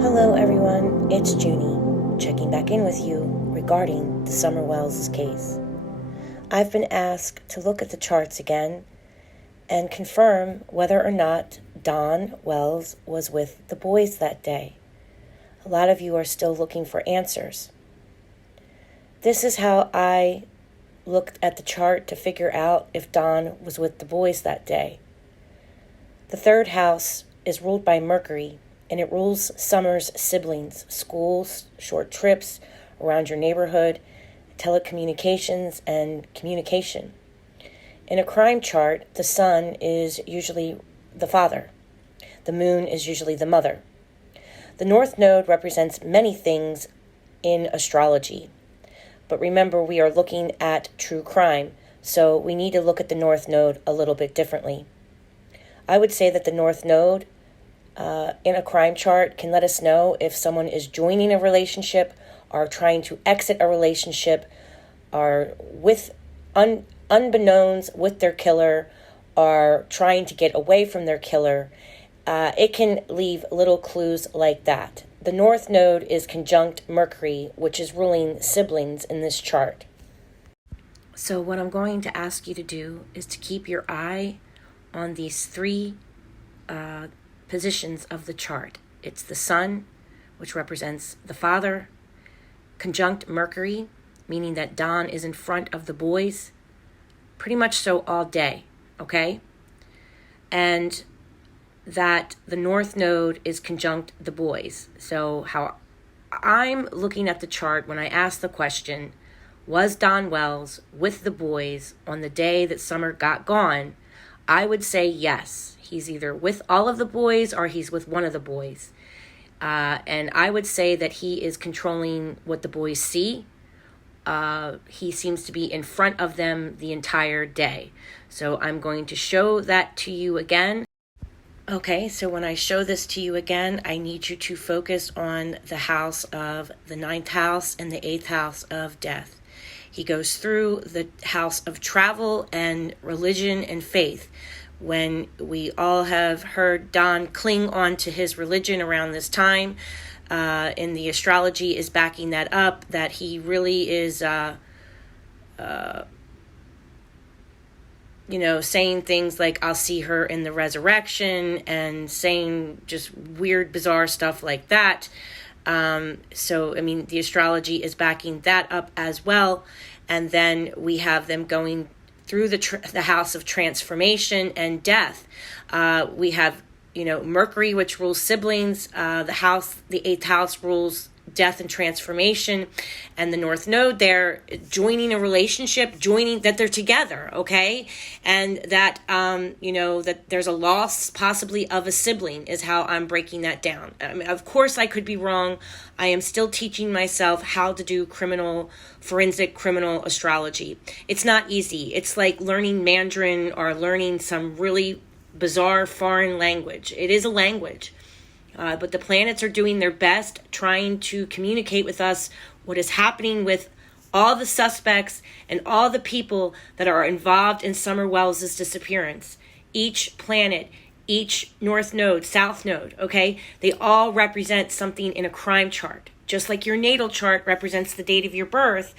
Hello everyone, it's Junie, checking back in with you regarding the Summer Wells case. I've been asked to look at the charts again and confirm whether or not Don Wells was with the boys that day. A lot of you are still looking for answers. This is how I looked at the chart to figure out if Don was with the boys that day. The third house is ruled by Mercury, and it rules Summer's siblings, schools, short trips around your neighborhood, telecommunications, and communication. In a crime chart, the sun is usually the father. The moon is usually the mother. The North Node represents many things in astrology. But remember, we are looking at true crime, so we need to look at the North Node a little bit differently. I would say that the North Node in a crime chart can let us know if someone is joining a relationship, are trying to exit a relationship, are with unbeknownst with their killer, are trying to get away from their killer. It can leave little clues like that. The North Node is conjunct Mercury, which is ruling siblings in this chart. So what I'm going to ask you to do is to keep your eye on these three positions of the chart. It's the sun, which represents the father, conjunct Mercury, meaning that Don is in front of the boys, pretty much so all day, okay? And that the North Node is conjunct the boys. So how I'm looking at the chart when I ask the question, was Don Wells with the boys on the day that Summer got gone? I would say yes. He's either with all of the boys or he's with one of the boys. And I would say that he is controlling what the boys see. He seems to be in front of them the entire day. So I'm going to show that to you again. Okay, so when I show this to you again, I need you to focus on the house of the 9th house and the 8th house of death. He goes through the house of travel and religion and faith. When we all have heard Don cling on to his religion around this time, and the astrology is backing that up, that he really is, saying things like, I'll see her in the resurrection, and saying just weird, bizarre stuff like that. The astrology is backing that up as well. And then we have them going through the house of transformation and death. We have, Mercury, which rules siblings. The 8th house rules death and transformation, and the North Node there joining a relationship, that they're together, okay? And that, that there's a loss possibly of a sibling is how I'm breaking that down. I mean, of course, I could be wrong. I am still teaching myself how to do forensic criminal astrology. It's not easy. It's like learning Mandarin or learning some really bizarre foreign language. It is a language. But the planets are doing their best trying to communicate with us what is happening with all the suspects and all the people that are involved in Summer Wells' disappearance. Each planet, each North Node, South Node, okay? They all represent something in a crime chart. Just like your natal chart represents the date of your birth,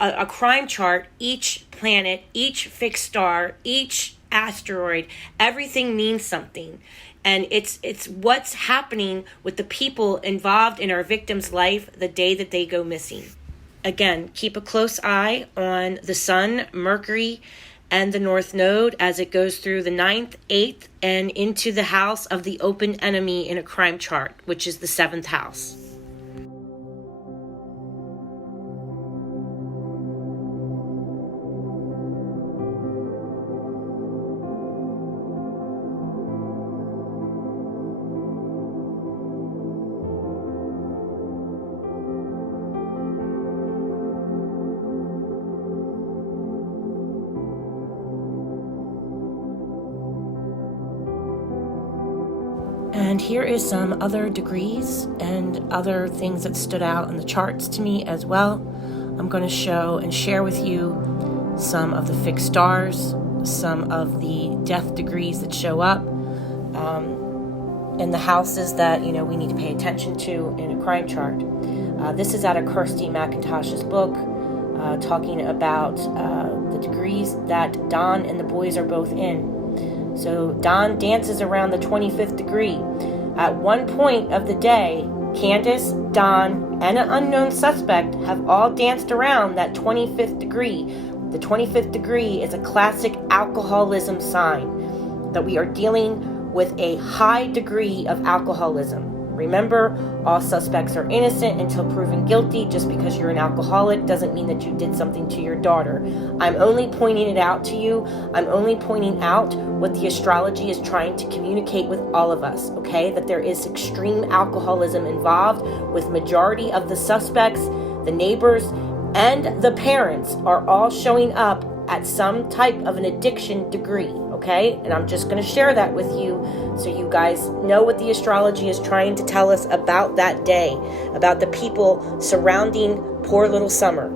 a crime chart, each planet, each fixed star, each asteroid, everything means something. And it's what's happening with the people involved in our victim's life the day that they go missing. Again, keep a close eye on the sun, Mercury, and the North Node as it goes through the 9th, 8th, and into the house of the open enemy in a crime chart, which is the 7th house. And here is some other degrees and other things that stood out in the charts to me as well. I'm going to show and share with you some of the fixed stars, some of the death degrees that show up. in the houses that, we need to pay attention to in a crime chart. This is out of Kirsty McIntosh's book, talking about the degrees that Don and the boys are both in. So Don dances around the 25th degree. At one point of the day, Candace, Don, and an unknown suspect have all danced around that 25th degree. The 25th degree is a classic alcoholism sign, that we are dealing with a high degree of alcoholism. Remember, all suspects are innocent until proven guilty. Just because you're an alcoholic doesn't mean that you did something to your daughter. I'm only pointing it out to you. I'm only pointing out what the astrology is trying to communicate with all of us, okay? That there is extreme alcoholism involved with majority of the suspects, the neighbors, and the parents are all showing up at some type of an addiction degree, okay? And I'm just going to share that with you so you guys know what the astrology is trying to tell us about that day, about the people surrounding poor little Summer.